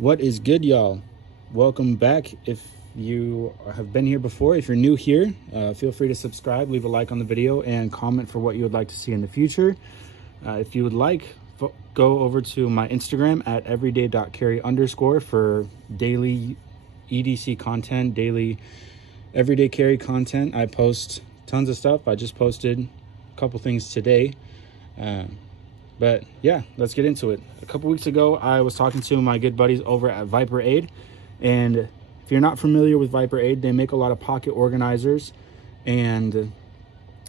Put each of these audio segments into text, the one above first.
What is good, y'all? Welcome back. If you have been here before, if you're new here, feel free to subscribe, leave a like on the video, and comment for what you would like to see in the future. If you would like, go over to my Instagram at everyday.carry_ for daily EDC content, daily everyday carry content. I post tons of stuff. I just posted a couple things today. But yeah, let's get into it. A couple weeks ago, I was talking to my good buddies over at Viperade. And if you're not familiar with Viperade, they make a lot of pocket organizers. And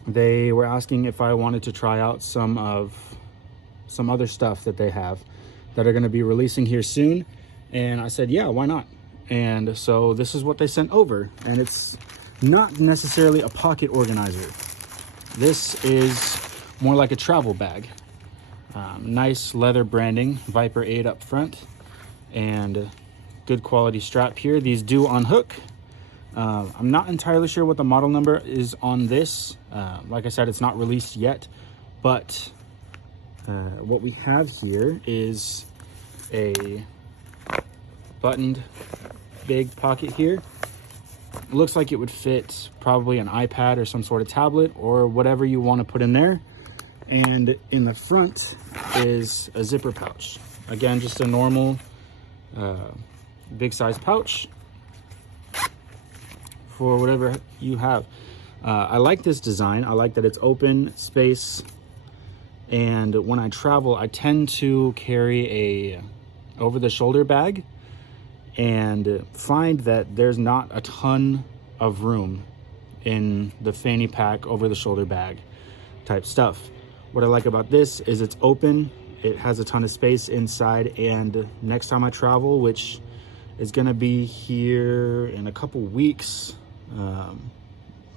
they were asking if I wanted to try out some other stuff that they have that are going to be releasing here soon. And I said, yeah, why not? And so this is what they sent over. And it's not necessarily a pocket organizer. This is more like a travel bag. Nice leather branding, Viperade up front, and good quality strap here. These do unhook. I'm not entirely sure what the model number is on this. Like I said, it's not released yet, but what we have here is a buttoned big pocket here. It looks like it would fit probably an iPad or some sort of tablet or whatever you want to put in there. And in the front is a zipper pouch. Again, just a normal big size pouch for whatever you have. I like this design. I like that it's open space. And when I travel, I tend to carry a over-the-shoulder bag and find that there's not a ton of room in the fanny pack over-the-shoulder bag type stuff. What I like about this is it's open, it has a ton of space inside, and next time I travel, which is gonna be here in a couple weeks,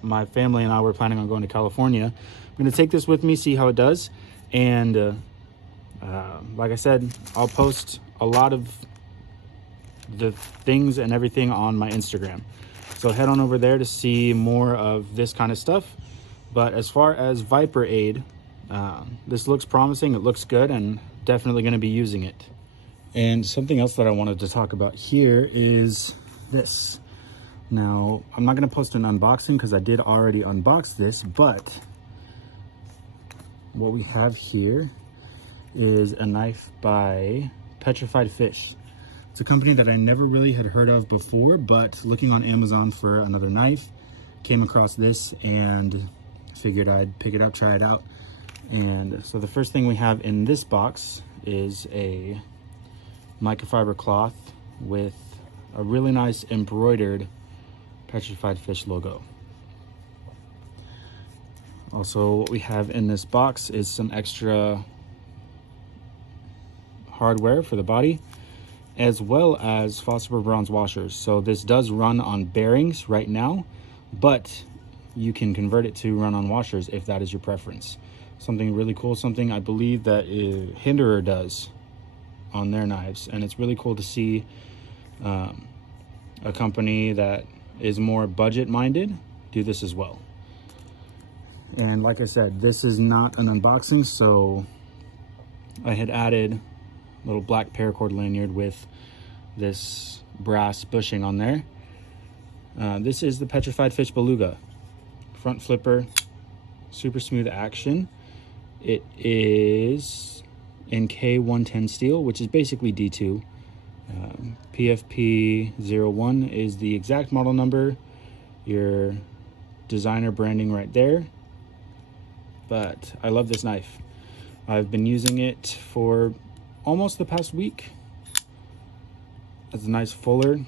my family and I were planning on going to California. I'm gonna take this with me, see how it does, and like I said, I'll post a lot of the things and everything on my Instagram. So head on over there to see more of this kind of stuff. But as far as Viperade, this looks promising, it looks good, and definitely going to be using it. And something else that I wanted to talk about here is this. Now, I'm not going to post an unboxing because I did already unbox this, but what we have here is a knife by Petrified Fish. It's a company that I never really had heard of before, but looking on Amazon for another knife, came across this and figured I'd pick it up, try it out. And so the first thing we have in this box is a microfiber cloth with a really nice embroidered Petrified Fish logo. Also, what we have in this box is some extra hardware for the body, as well as phosphor bronze washers. So this does run on bearings right now, but you can convert it to run on washers if that is your preference. Something really cool, something I believe that Hinderer does on their knives, and it's really cool to see a company that is more budget minded do this as well. And like I said, this is not an unboxing, so I had added a little black paracord lanyard with this brass bushing on there. This is the Petrified Fish Beluga front flipper, super smooth action. It is in K110 steel, which is basically D2. PFP01 is the exact model number, your designer branding right there. But I love this knife. I've been using it for almost the past week. It's a nice fuller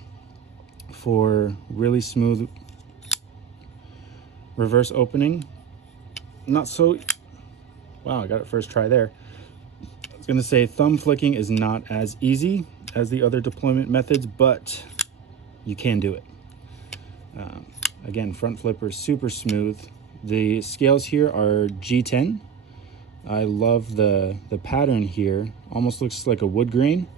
for really smooth reverse opening. Not so, wow, I got it first try there. I was gonna say thumb flicking is not as easy as the other deployment methods, but you can do it. Again, front flipper, super smooth. The scales here are G10. I love the pattern here. Almost looks like a wood grain.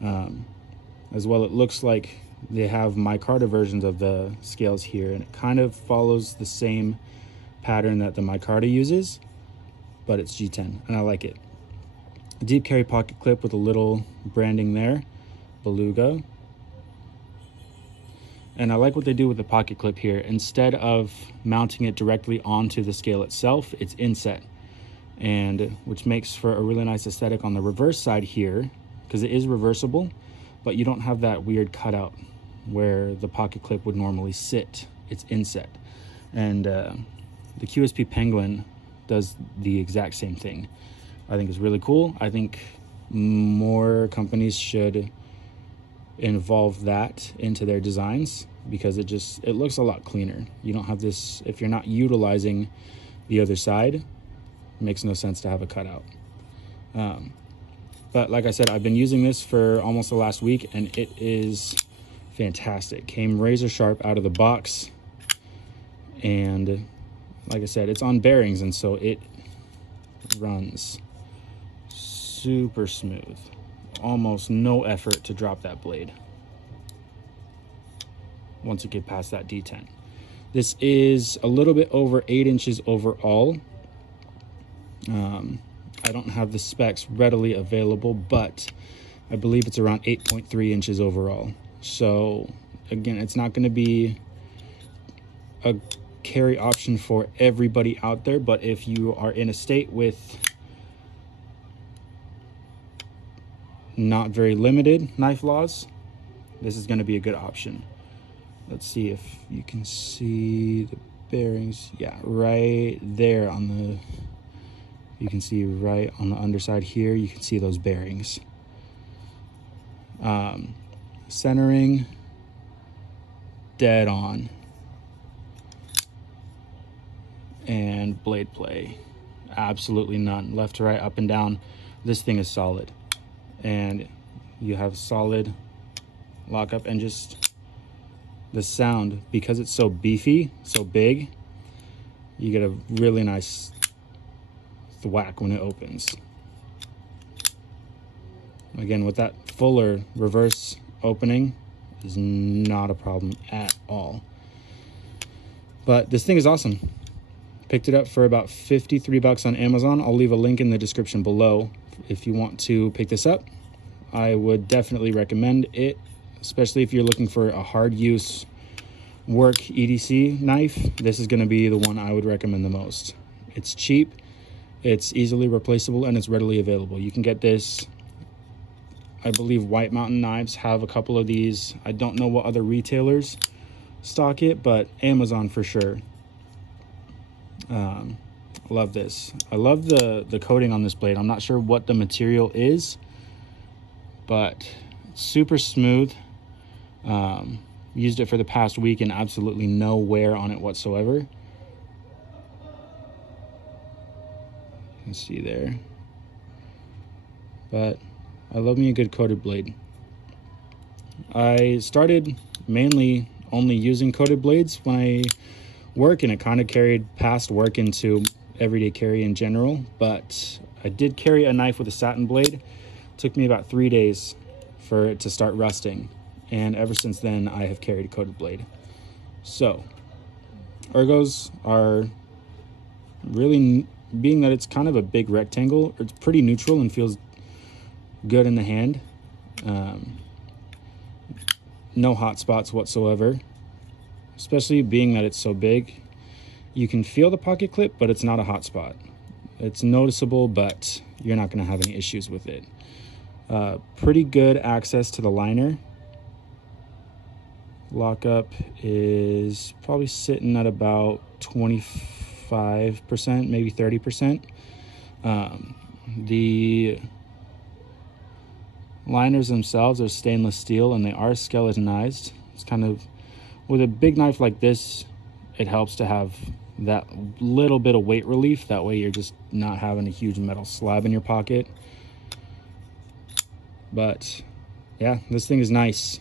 As well, it looks like they have micarta versions of the scales here, and it kind of follows the same pattern that the micarta uses, but it's G10, and I like it. A deep carry pocket clip with a little branding there, Beluga. And I like what they do with the pocket clip here. Instead of mounting it directly onto the scale itself, it's inset, and which makes for a really nice aesthetic on the reverse side here, because it is reversible, but you don't have that weird cutout where the pocket clip would normally sit. It's inset. And the QSP Penguin does the exact same thing. I think it's really cool. I think more companies should involve that into their designs, because it looks a lot cleaner. You don't have this, if you're not utilizing the other side, it makes no sense to have a cutout. But like I said, I've been using this for almost the last week, and it is fantastic. Came razor sharp out of the box, and like I said, it's on bearings, and so it runs super smooth. Almost no effort to drop that blade once you get past that detent. This is a little bit over 8 inches overall. I don't have the specs readily available, but I believe it's around 8.3 inches overall. So again, it's not going to be a carry option for everybody out there, but if you are in a state with not very limited knife laws, this is going to be a good option. Let's see if you can see the bearings. Yeah, right there on the, you can see right on the underside here, you can see those bearings. Centering, dead on. And blade play, absolutely none. Left to right, up and down, this thing is solid. And you have solid lockup, and just the sound, because it's so beefy, so big, you get a really nice thwack when it opens. Again, with that fuller reverse opening is not a problem at all. But this thing is awesome. Picked it up for about 53 bucks on Amazon. I'll leave a link in the description below if you want to pick this up. I would definitely recommend it, especially if you're looking for a hard use work EDC knife. This is going to be the one I would recommend the most. It's cheap, it's easily replaceable, and it's readily available. You can get this, I believe White Mountain Knives have a couple of these. I don't know what other retailers stock it, but Amazon for sure. Love this. I love the coating on this blade. I'm not sure what the material is, but it's super smooth. Used it for the past week and absolutely no wear on it whatsoever. You can see there. But I love me a good coated blade. I started mainly only using coated blades when I work, and it kind of carried past work into everyday carry in general. But I did carry a knife with a satin blade. It took me about 3 days for it to start rusting, and ever since then I have carried a coated blade. So ergos are really, being that it's kind of a big rectangle, it's pretty neutral and feels good in the hand. No hot spots whatsoever, especially being that it's so big. You can feel the pocket clip, but it's not a hot spot. It's noticeable, but you're not going to have any issues with it. Pretty good access to the liner. Lockup is probably sitting at about 25%, maybe 30%. The liners themselves are stainless steel, and they are skeletonized. It's kind of, with a big knife like this, it helps to have that little bit of weight relief. That way you're just not having a huge metal slab in your pocket. But yeah, this thing is nice.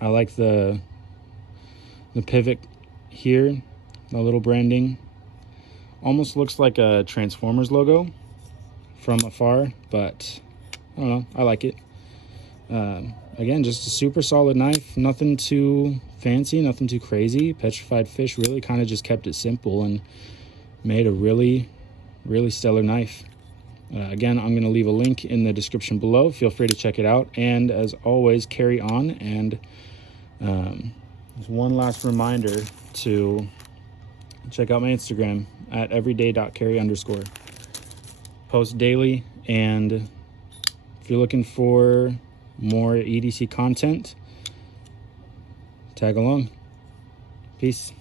I like the pivot here, the little branding. Almost looks like a Transformers logo from afar, but I don't know, I like it. Again, just a super solid knife, nothing too fancy, nothing too crazy. Petrified Fish really kind of just kept it simple and made a really, really stellar knife. Again, I'm going to leave a link in the description below. Feel free to check it out. And as always, carry on. And just one last reminder to check out my Instagram at everyday.carry_. Post daily, and if you're looking for more EDC content, tag along. Peace.